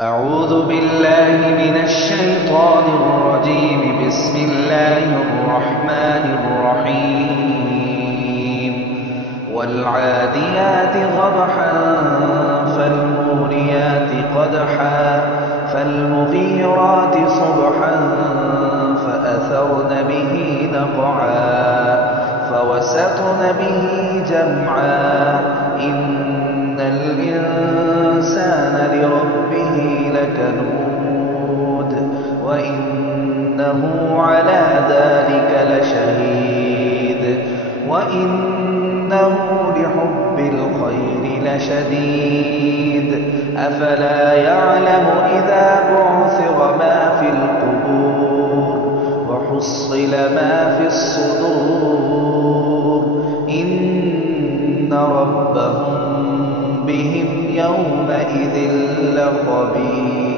أعوذ بالله من الشيطان الرجيم. بسم الله الرحمن الرحيم. والعاديات ضبحا فالموريات قدحا فالمغيرات صبحا فأثرن به نقعا فوسطن به جمعا إن الإنسان لربه لكنود وإنه على ذلك لشهيد وإنه لحب الخير لشديد أفلا يعلم إذا بعثر ما في القبور وحصل ما في الصدور إن ربهم بهم يومئذ لخبير.